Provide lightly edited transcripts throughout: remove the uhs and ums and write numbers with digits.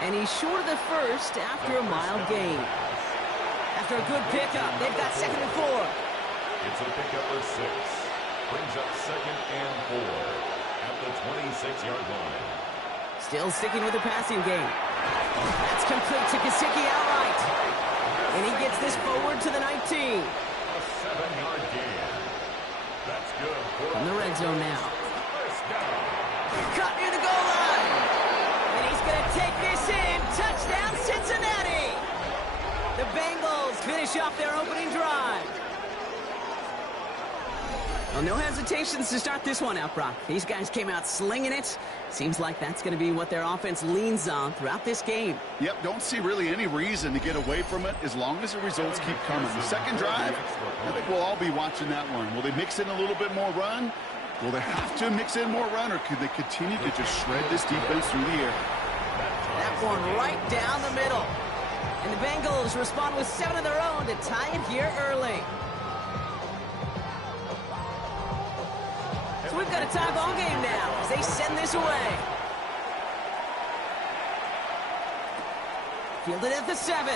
And he's short of the first after a mild gain. After a good pickup, they've got 2nd and 4. It's a pickup of 6. Brings up 2nd and 4 at the 26-yard line. Still sticking with the passing game. That's complete to Gesicki outright. And he gets this forward to the 19. A 7-yard gain. That's good. From the red zone now. First down. Caught near the goal line. And he's going to take this in. Touchdown, Cincinnati. The Bengals finish off their opening drive. Well, no hesitations to start this one out, Brock. These guys came out slinging it. Seems like that's going to be what their offense leans on throughout this game. Yep, don't see really any reason to get away from it as long as the results keep coming. The second drive, I think we'll all be watching that one. Will they mix in a little bit more run? Will they have to mix in more run, or could they continue to just shred this defense through the air? That one right down the middle. And the Bengals respond with 7 of their own to tie it here early. So we've got a tie ball game now as they send this away. Fielded at the 7.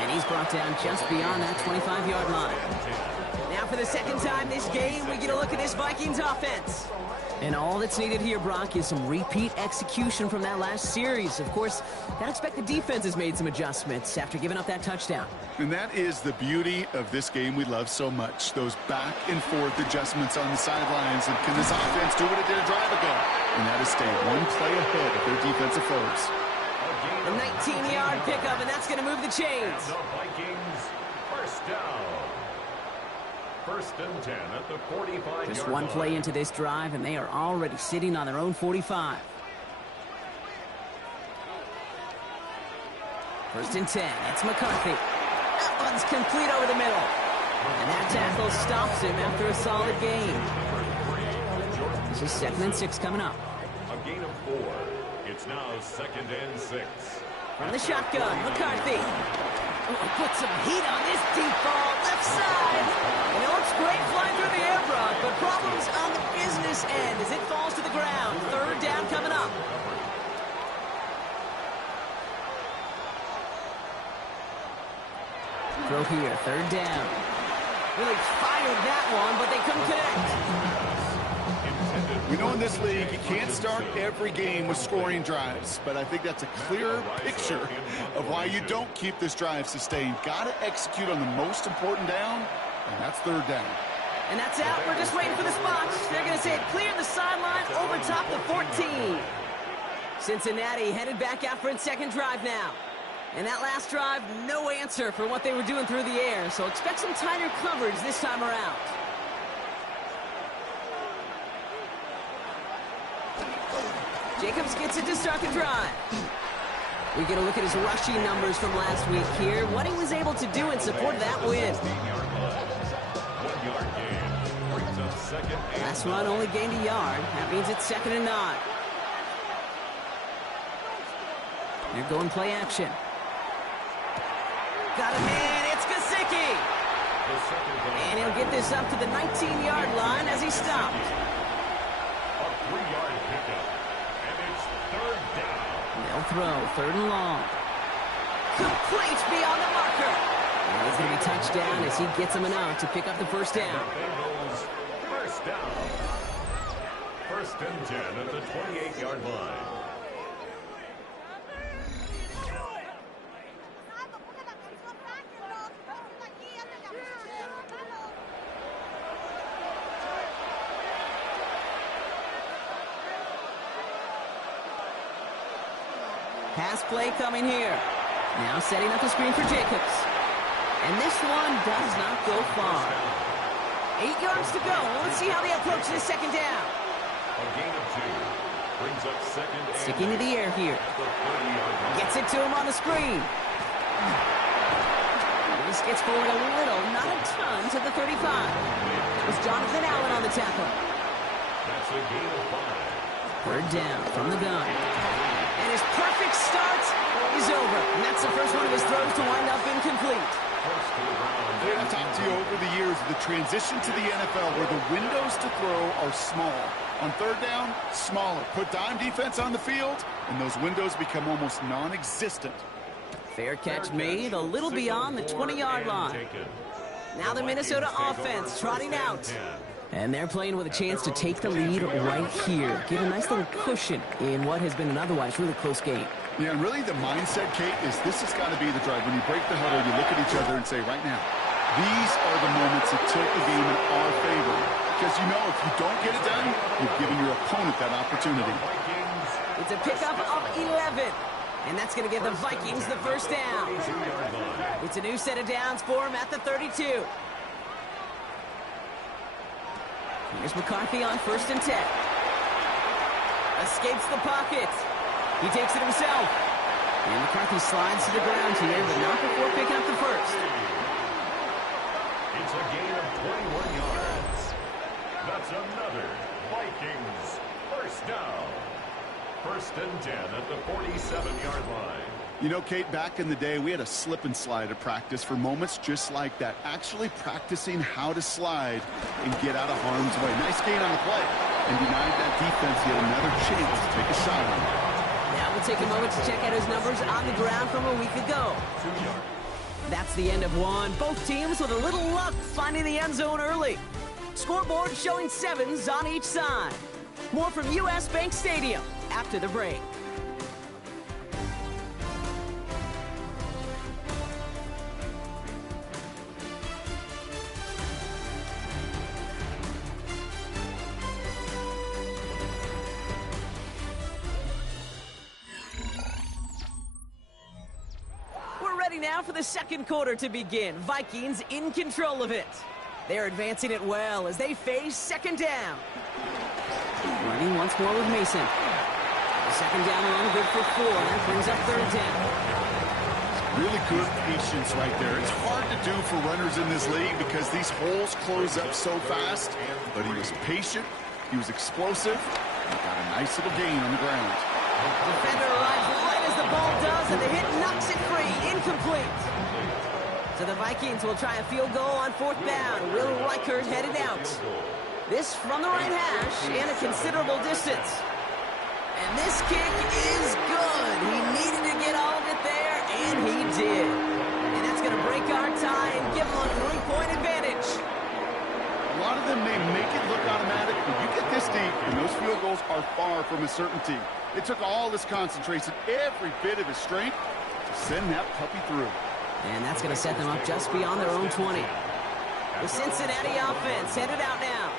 And he's brought down just beyond that 25-yard line. Now for the second time this game, we get a look at this Vikings offense. And all that's needed here, Brock, is some repeat execution from that last series. Of course, I expect the defense has made some adjustments after giving up that touchdown. And that is the beauty of this game we love so much. Those back and forth adjustments on the sidelines. And can this offense do what it did a drive ago? And that is stay one play ahead of their defensive foes. A 19-yard pickup, and that's going to move the chains. The Vikings, first down. 1st and 10 at the 45-yard line. Just one play into this drive, and they are already sitting on their own 45. 1st and 10. It's McCarthy. That one's complete over the middle. And that tackle stops him after a solid gain. This is 2nd and 6 coming up. A gain of 4. It's now 2nd and 6. From the shotgun, McCarthy. Oh, put some heat on this deep ball, left side. And it looks great flying through the air, Brock, but problems on the business end as it falls to the ground. 3rd down coming up. Throw here, 3rd down. Really fired that one, but they couldn't connect. We know in this league you can't start every game with scoring drives, but I think that's a clear picture of why you don't keep this drive sustained. Got to execute on the most important down, and that's 3rd down. And that's out. We're just waiting for the spots. They're going to say it clear the sideline over top the 14. Cincinnati headed back out for its 2nd drive now. And that last drive, no answer for what they were doing through the air, so expect some tighter coverage this time around. Jacobs gets it to start the drive. We get a look at his rushing numbers from last week here, what he was able to do in support of that win. Last run only gained a yard. That means it's 2nd and 9. They're going play action. Got him in. It's Gesicki. And he'll get this up to the 19-yard line as he stopped. A 3-yard pickup. And it's 3rd down. They'll throw 3rd and long. Complete beyond the marker. And he's going to be touched down as he gets him enough to pick up the 1st down. Bengals, 1st down. 1st and 10 at the 28-yard line. Pass play coming here. Now setting up the screen for Jacobs. And this one does not go far. 8 yards to go. Let's see how they approach this 2nd down. A gain of 2. Brings up 2nd and Sticking to the air here. Gets it to him on the screen. This gets forward a little, not a ton, to the 35. It was Jonathan Allen on the tackle. That's a gain of 5. 3rd down from the gun. And his perfect start is over. And that's the first one of his throws to wind up incomplete. close to the ground. I've talked to you over the years of the transition to the NFL where the windows to throw are small. On third down, smaller. Put dime defense on the field, and those windows become almost non-existent. Fair catch made, a little beyond the 20-yard line. Now the Minnesota offense trotting out. And they're playing with a chance to take the lead right here. Get a nice little cushion in what has been an otherwise really close game. Yeah, and really the mindset, Kate, is this has got to be the drive. When you break the huddle, you look at each other and say, right now, these are the moments that tilt the game in our favor. Because you know if you don't get it done, you've given your opponent that opportunity. It's a pickup of 11. And that's going to give the Vikings the first down. It's a new set of downs for him at the 32. Here's McCarthy on 1st and 10. Escapes the pocket. He takes it himself. And McCarthy slides to the ground here, but not before picking up the first. It's a gain of 21 yards. That's another Vikings first down. 1st and 10 at the 47-yard line. You know, Kate, back in the day, we had a slip and slide at practice for moments just like that. Actually practicing how to slide and get out of harm's way. Nice gain on the play. And denied that defense yet another chance to take a shot on it. Now we'll take a moment to check out his numbers on the ground from a week ago. That's the end of one. Both teams with a little luck finding the end zone early. Scoreboard showing 7s on each side. More from U.S. Bank Stadium after the break. We're ready now for the second quarter to begin. Vikings in control of it. They're advancing it well as they face second down. Running once more with Mason. Second down run, good for 4. That brings up third down. Really good patience right there. It's hard to do for runners in this league because these holes close up so fast. But he was patient, he was explosive, and got a nice little gain on the ground. Defender arrives right as the ball does, and the hit knocks it free. Incomplete. So the Vikings will try a field goal on 4th down. Will Reichert headed out. This from the right hash and a considerable distance. And this kick is good. He needed to get all of it there, and he did. And that's going to break our tie and give him a 3-point advantage. A lot of them may make it look automatic, but you get this deep, and those field goals are far from a certainty. It took all this concentration, every bit of his strength, to send that puppy through. And that's going to set them up just beyond their own 20. The Cincinnati offense headed out now.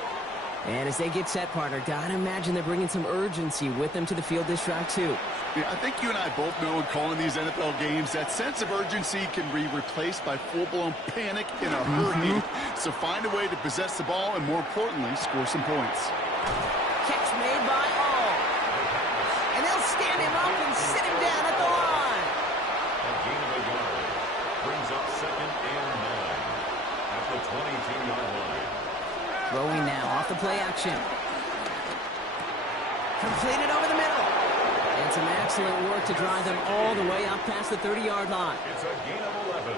And as they get set, partner, gotta imagine they're bringing some urgency with them to the field this drive, too. Yeah, I think you and I both know in calling these NFL games that sense of urgency can be replaced by full-blown panic in a hurry. So find a way to possess the ball and, more importantly, score some points. Catch made by All. And they'll stand him up and sit him down at the line. A gain of a yard. Brings up 2nd and 9 at the 22-yard line. Throwing now off the play action. Completed over the middle. And some excellent work to drive them all the way up past the 30-yard line. It's a gain of 11.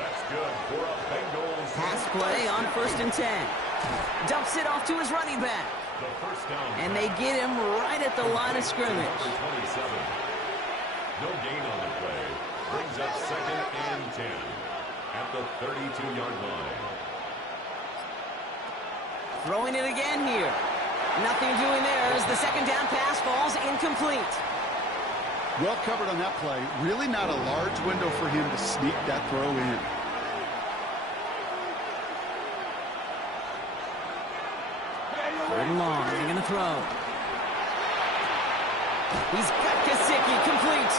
That's good for a Bengals. Pass play on 1st and 10. Dumps it off to his running back. The first down. And they get him right at the line of scrimmage. Number 27. No gain on the play. Brings up 2nd and 10 at the 32-yard line. Throwing it again here. Nothing doing there as the second down pass falls incomplete. Well covered on that play. Really not a large window for him to sneak that throw in. Third and long. They're going to throw. He's got Gesicki complete.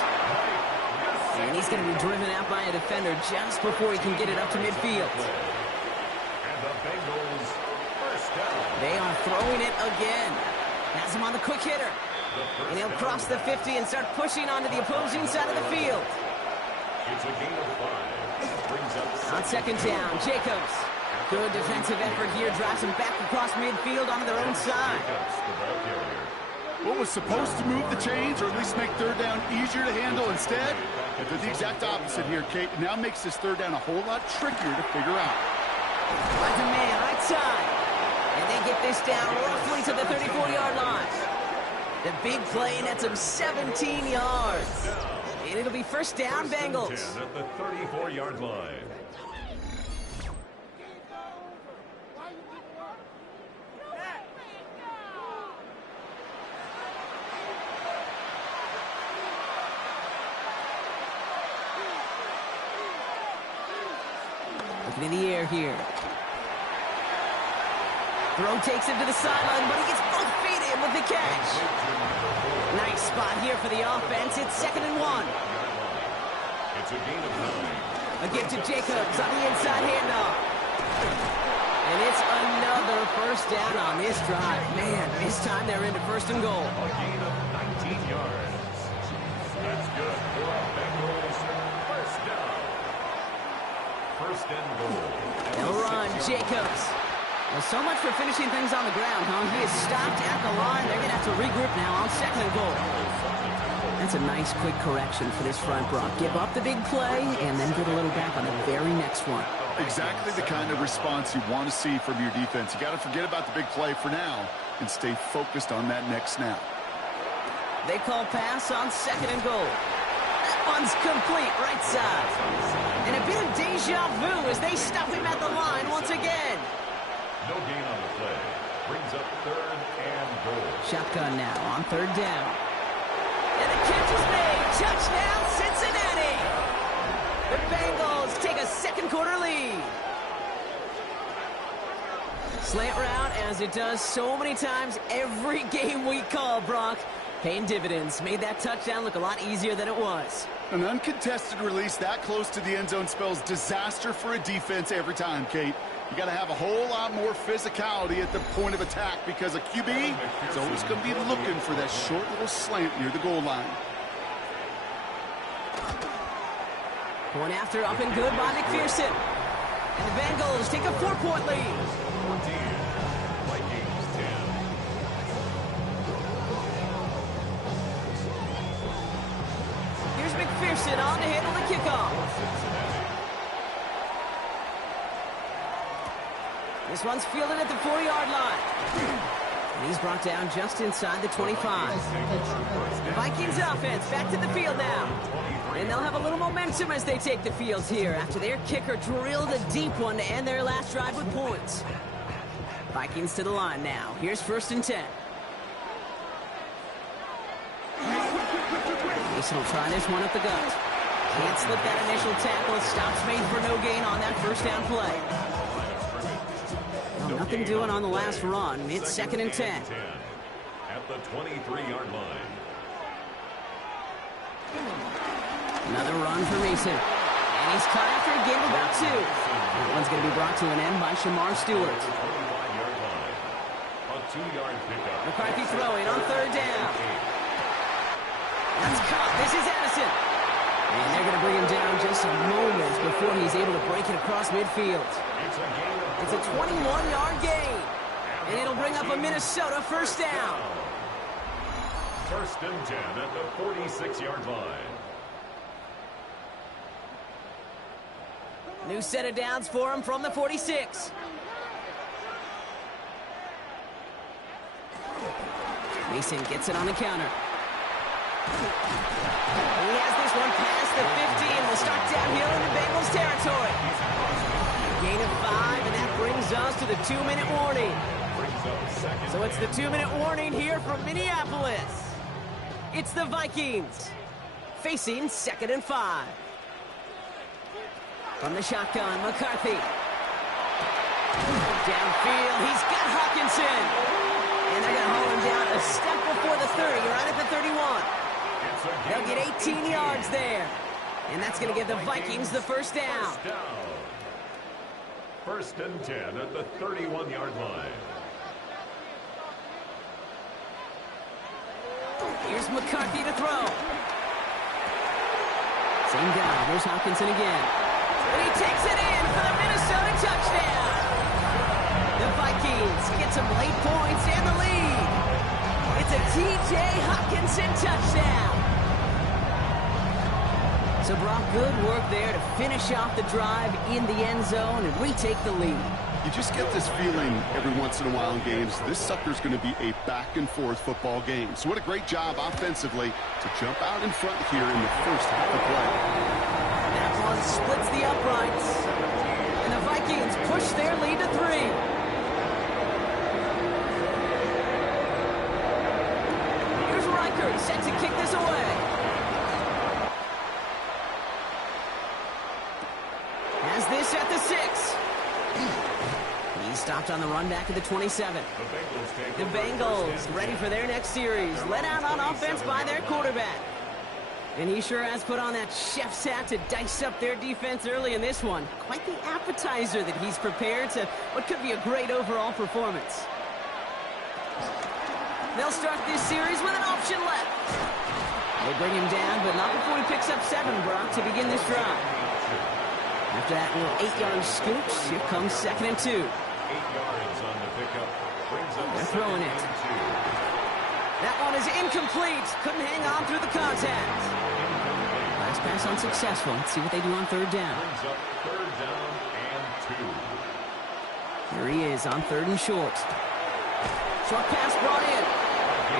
And he's going to be driven out by a defender just before he can get it up to midfield. And the Bengals first down. They are throwing it again. Has him on the quick hitter. And he'll cross the 50 and start pushing onto the opposing side of the field. It's a gain of 5. Brings up On second down, Jacobs. Good defensive effort here. Drives him back across midfield onto their own side. Jacobs, the ball carrier. What was supposed to move the chains, or at least make third down easier to handle, instead it did the exact opposite here, Kate. It now makes this third down a whole lot trickier to figure out. Finds a man right side. And they get this down roughly to the 34-yard line. The big play nets him 17 yards. And it'll be first down, Bengals. At the 34-yard line. Looking in the air here. Throw takes him to the sideline, but he gets both feet in with the catch. Nice spot here for the offense. It's 2nd and 1. It's a gain of 9. A give to Jacobs on the inside handoff. And it's another first down on this drive. Man, this time they're into 1st and goal. A gain of 19 yards. That's good for a Bengals first down. 1st and goal. They'll run, Jacobs. Well, so much for finishing things on the ground, huh? He is stopped at the line. They're going to have to regroup now on 2nd and goal. That's a nice quick correction for this front, Brock. Give up the big play and then get a little back on the very next one. Exactly the kind of response you want to see from your defense. You got to forget about the big play for now and stay focused on that next snap. They call pass on 2nd and goal. That one's complete, right side. And a bit of deja vu as they stop him at the line once again. No gain on the play. Brings up 3rd and goal. Shotgun now on 3rd down. And the catch is made. Touchdown, Cincinnati. The Bengals take a 2nd quarter lead. Slant route, as it does so many times every game we call, Brock. Paying dividends. Made that touchdown look a lot easier than it was. An uncontested release that close to the end zone spells disaster for a defense every time, Kate. You got to have a whole lot more physicality at the point of attack because a QB is always going to be looking for that short little slant near the goal line. Point after up and good by McPherson. And the Bengals take a 4-point lead. 14. Vikings 10. Here's McPherson on to handle the kickoff. This one's fielded at the 4-yard line. And he's brought down just inside the 25. The Vikings offense back to the field now. And they'll have a little momentum as they take the field here after their kicker drilled a deep one to end their last drive with points. Vikings to the line now. Here's 1st and 10. Mason will try this one up the gut. Can't slip that initial tackle. Stops made for no gain on that first down play. Well, nothing doing on the last run. It's 2nd and 10. At the 23-yard line. Another run for Mason. And he's caught after a gain of about 2. That one's going to be brought to an end by Shamar Stewart. 25-yard line. A 2-yard pickup. McCarthy throwing on 3rd down. That's caught. This is Addison. And they're going to bring him down just a moment before he's able to break it across midfield. It's a 21-yard gain. And it'll bring up a Minnesota first down. 1st and 10 at the 46-yard line. New set of downs for him from the 46. Mason gets it on the counter. He has this one past the 15. We'll start downhill into Bengals territory. Gain of 5, and that brings us to the 2-minute warning. So it's the 2-minute warning here from Minneapolis. It's the Vikings facing 2nd and 5. From the shotgun, McCarthy. Downfield, he's got Hawkinson. And they're going to haul him down a step before the 30, right at the 31. They'll get 18 yards there. And that's going to give the Vikings the first down. 1st and 10 at the 31-yard line. Here's McCarthy to throw. Same guy. Here's Hawkinson again. And he takes it in for the Minnesota touchdown. The Vikings get some late points and the lead. It's a a T.J. Hockenson touchdown. So Brock, good work there to finish off the drive in the end zone and retake the lead. You just get this feeling every once in a while in games, this sucker's going to be a back-and-forth football game. So what a great job offensively to jump out in front here in the first half of play. That one splits the uprights. And the Vikings push their lead to 3. Here's Reichert set to kick this away. Has this at the 6. He's stopped on the run back at the 27. The Bengals ready for their next series. Led out on offense by their quarterback. And he sure has put on that chef's hat to dice up their defense early in this one. Quite the appetizer that he's prepared to what could be a great overall performance. They'll start this series with an option left. They bring him down, but not before he picks up 7, Brock, to begin this drive. After that little 8-yard scooch, here comes 2nd and 2. 8 yards on the pickup. Brings up They're throwing it. That one is incomplete. Couldn't hang on through the contact. Last pass unsuccessful. Let's see what they do on 3rd down. Brings up 3rd down and 2. Here he is on 3rd and short. Short pass brought in.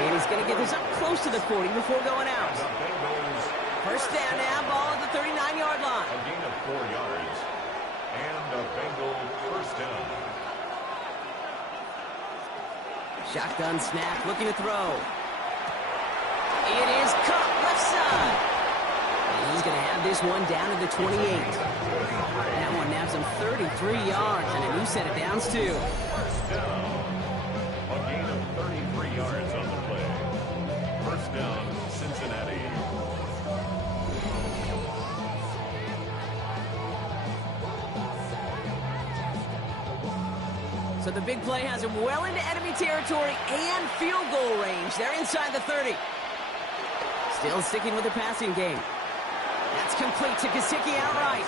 And he's going to get this up close to the 40 before going out. The Bengals. First down now, ball at the 39-yard line. A gain of 4 yards. And a Bengal first down. Shotgun snap, looking to throw. It is caught left side. And he's going to have this one down at the 28. That one naps him 33 yards and a new set of downs, too. First down. A gain of 33 yards on the play. First down, Cincinnati. So the big play has him well into enemy territory and field goal range. They're inside the 30. Still sticking with the passing game. That's complete to Gesicki outright.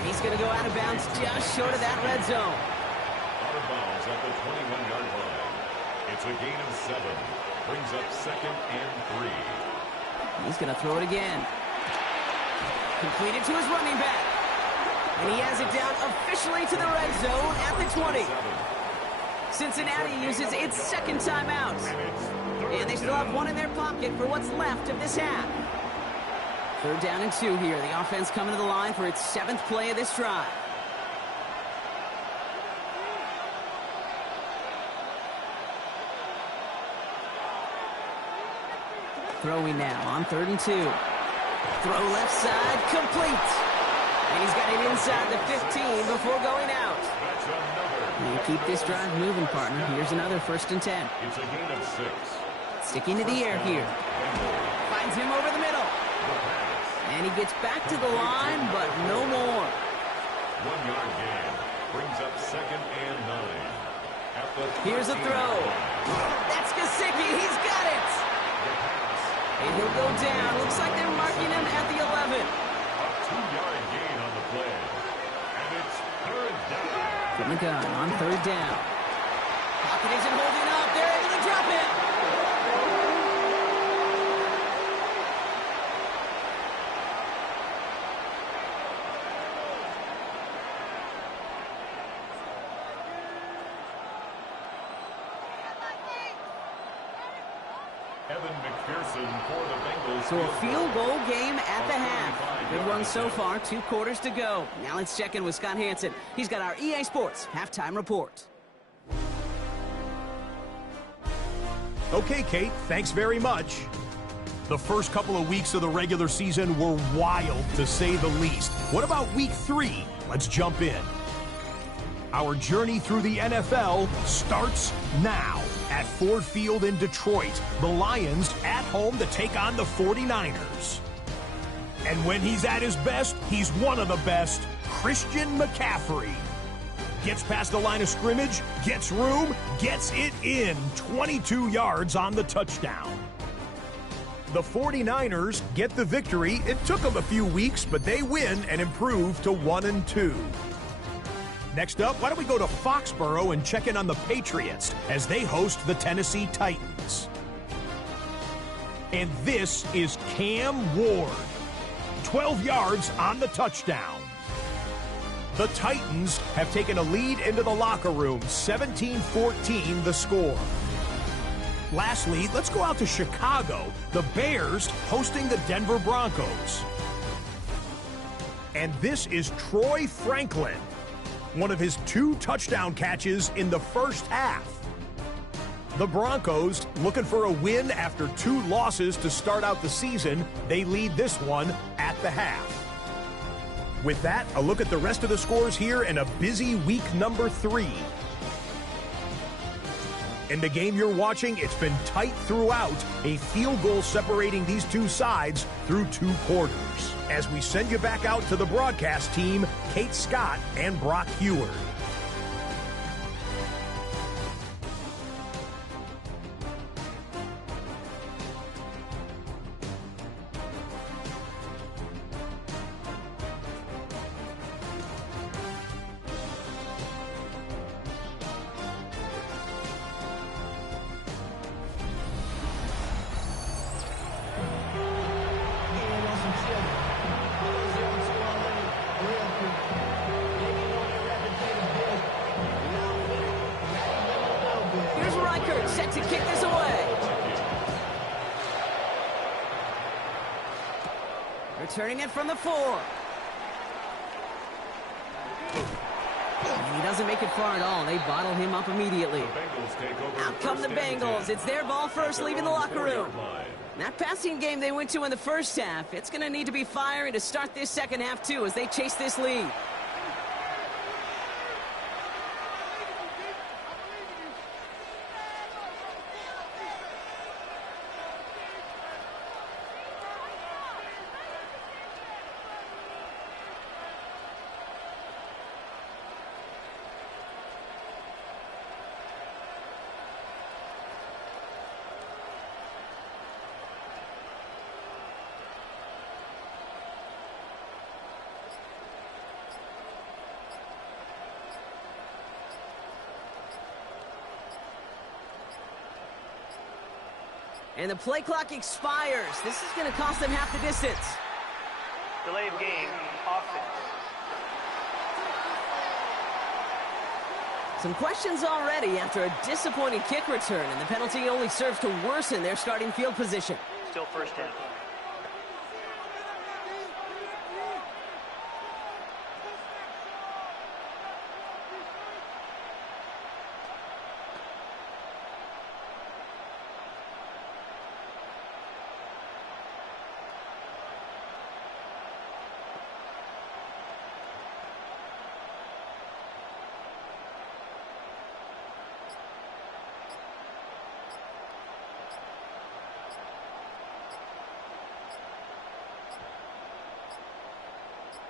And he's going to go out of bounds just short of that red zone. Out of bounds at the 21-yard line. It's a gain of 7. Brings up 2nd and 3. He's going to throw it again. Completed to his running back. And he has it down officially to the red zone at the 20. Cincinnati uses its 2nd timeout. And they still have 1 in their pocket for what's left of this half. 3rd down and 2 here. The offense coming to the line for its 7th play of this drive. Throwing now on 3rd and 2. Throw left side, complete. And he's got it inside the 15 before going out. You keep this drive moving, partner. Here's another 1st and 10. It's a gain of 6. Sticking to the air here. Finds him over the middle. And he gets back to the line, but no more. 1-yard gain. Brings up 2nd and 9. Here's a throw. That's Gesicki. He's got it. And he'll go down. Looks like they're marking him at the 11. A 2-yard gain on the play. And it's 3rd down. From the gun on 3rd down. Pocket isn't holding up. They're able to drop it. Evan McPherson for the Bengals. So a field goal game at the half. Good run so far, 2 quarters to go. Now let's check in with Scott Hanson. He's got our EA Sports halftime report. Okay, Kate, thanks very much. The first couple of weeks of the regular season were wild, to say the least. What about week 3? Let's jump in. Our journey through the NFL starts now at Ford Field in Detroit. The Lions at home to take on the 49ers. And when he's at his best, he's one of the best, Christian McCaffrey. Gets past the line of scrimmage, gets room, gets it in. 22 yards on the touchdown. The 49ers get the victory. It took them a few weeks, but they win and improve to 1-2. Next up, why don't we go to Foxborough and check in on the Patriots as they host the Tennessee Titans. And this is Cam Ward. 12 yards on the touchdown. The Titans have taken a lead into the locker room, 17-14 the score. Lastly, let's go out to Chicago. The Bears hosting the Denver Broncos. And this is Troy Franklin. One of his 2 touchdown catches in the first half. The Broncos looking for a win after 2 losses to start out the season. They lead this one at the half. With that, a look at the rest of the scores here in a busy week number 3. In the game you're watching, it's been tight throughout, a field goal separating these 2 sides through 2 quarters. As we send you back out to the broadcast team, Kate Scott and Brock Heward. Set to kick this away. Returning it from the 4. And he doesn't make it far at all. They bottle him up immediately. Out come the Bengals. It's their ball first, leaving the locker room. That passing game they went to in the first half, it's going to need to be firing to start this second half, too, as they chase this lead. And the play clock expires. This is going to cost them half the distance. Delay of game, offense. Some questions already after a disappointing kick return, and the penalty only serves to worsen their starting field position. Still first down.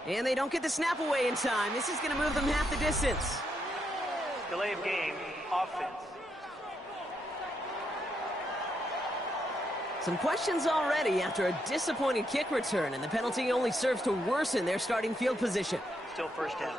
And they don't get the snap away in time. This is going to move them half the distance. Delay of game, offense. Some questions already after a disappointing kick return, and the penalty only serves to worsen their starting field position. Still first down.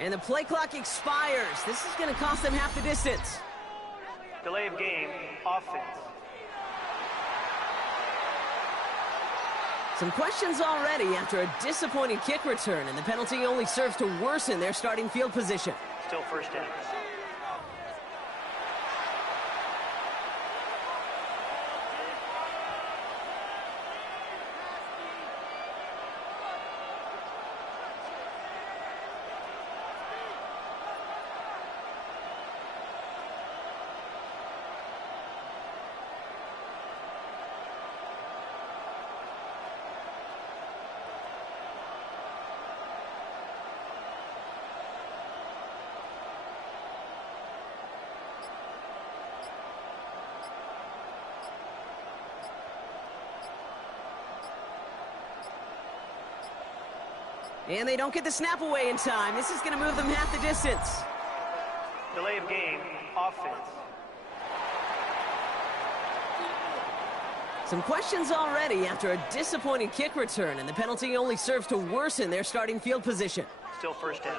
And the play clock expires. This is going to cost them half the distance. Delay of game, offense. Some questions already after a disappointing kick return, and the penalty only serves to worsen their starting field position. Still first down. And they don't get the snap away in time. This is going to move them half the distance. Delay of game, offense. Some questions already after a disappointing kick return, and the penalty only serves to worsen their starting field position. Still first down.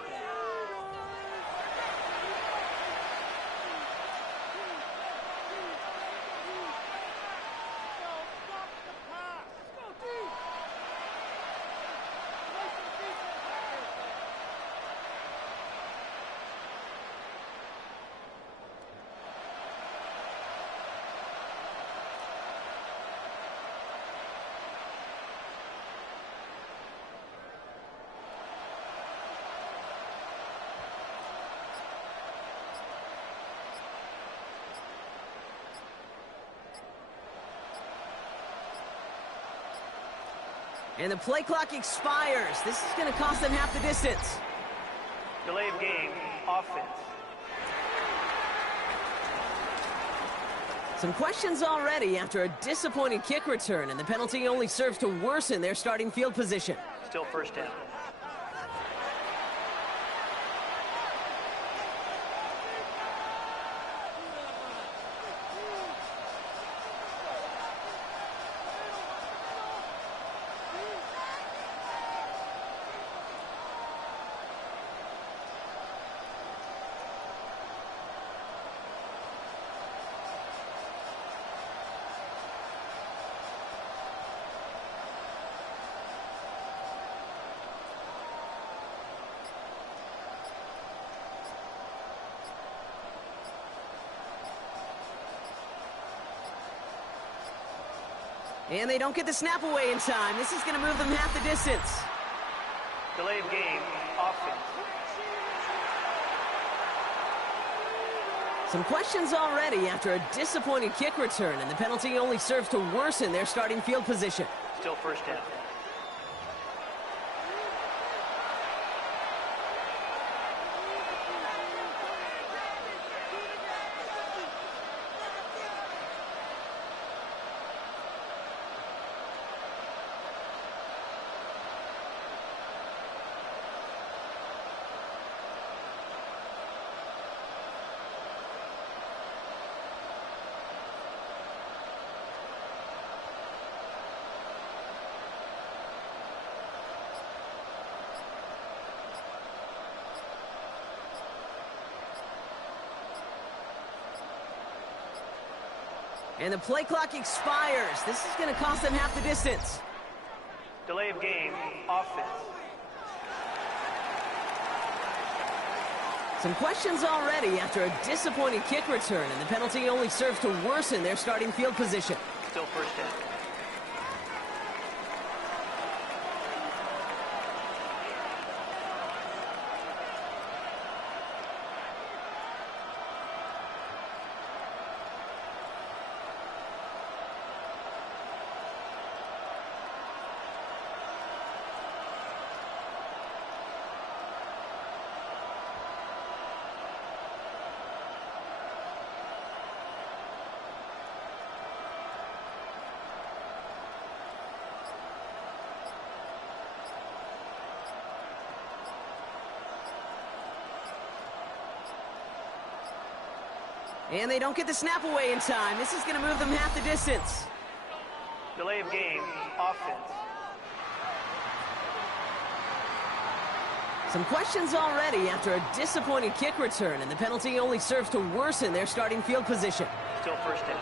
And the play clock expires. This is going to cost them half the distance. Delay of game, offense. Some questions already after a disappointing kick return, and the penalty only serves to worsen their starting field position. Still first down. And they don't get the snap away in time. This is going to move them half the distance. Delay of game, offense. Some questions already after a disappointing kick return, and the penalty only serves to worsen their starting field position. Still first down. And the play clock expires. This is going to cost them half the distance. Delay of game, offense. Some questions already after a disappointing kick return, and the penalty only serves to worsen their starting field position. Still first down. And they don't get the snap away in time. This is going to move them half the distance. Delay of game, offense. Some questions already after a disappointing kick return, and the penalty only serves to worsen their starting field position. Still first down.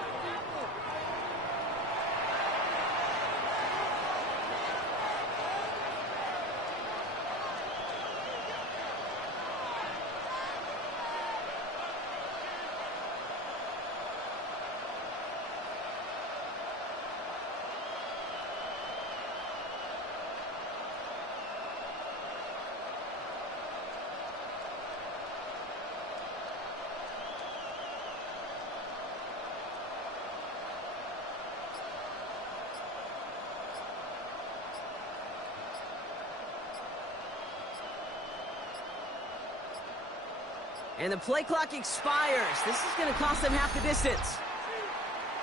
And the play clock expires. This is going to cost them half the distance.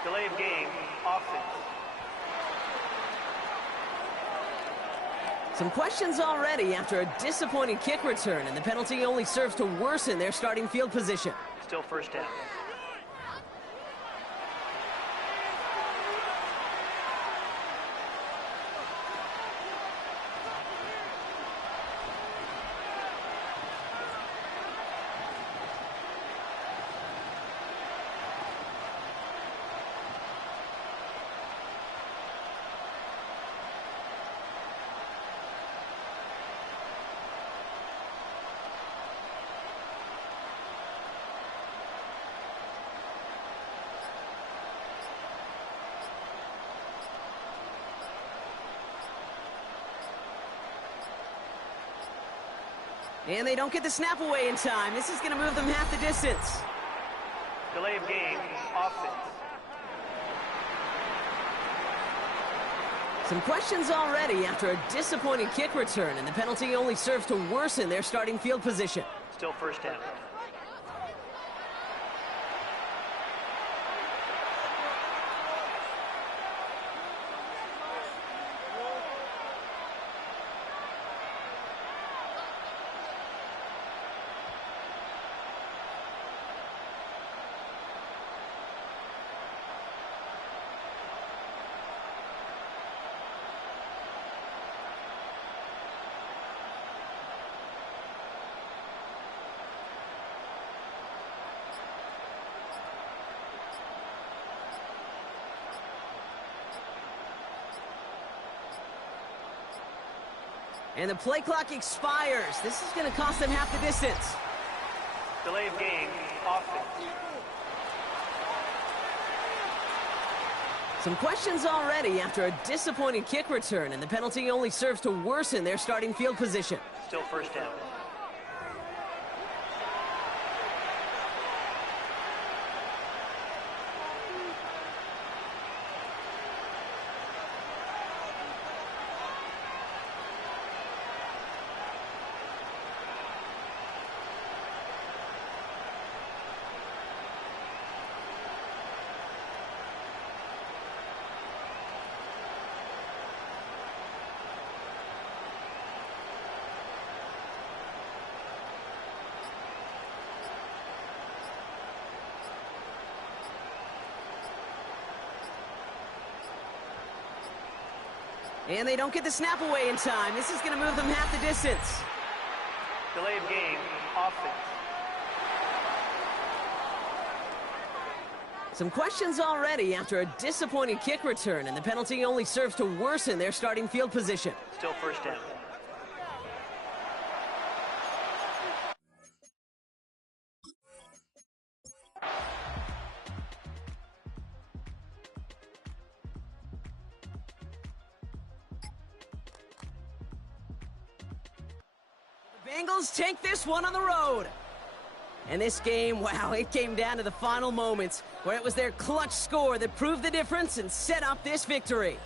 Delay of game, offense. Some questions already after a disappointing kick return, and the penalty only serves to worsen their starting field position. Still first down. And they don't get the snap away in time. This is going to move them half the distance. Delay of game, offense. Some questions already after a disappointing kick return, and the penalty only serves to worsen their starting field position. Still first down. And the play clock expires. This is going to cost them half the distance. Delay of game, offense. Some questions already after a disappointing kick return, and the penalty only serves to worsen their starting field position. Still first down. And they don't get the snap away in time. This is going to move them half the distance. Delay of game, offense. Some questions already after a disappointing kick return, and the penalty only serves to worsen their starting field position. Still first down. Bengals take this one on the road. And this game, wow, it came down to the final moments where it was their clutch score that proved the difference and set up this victory.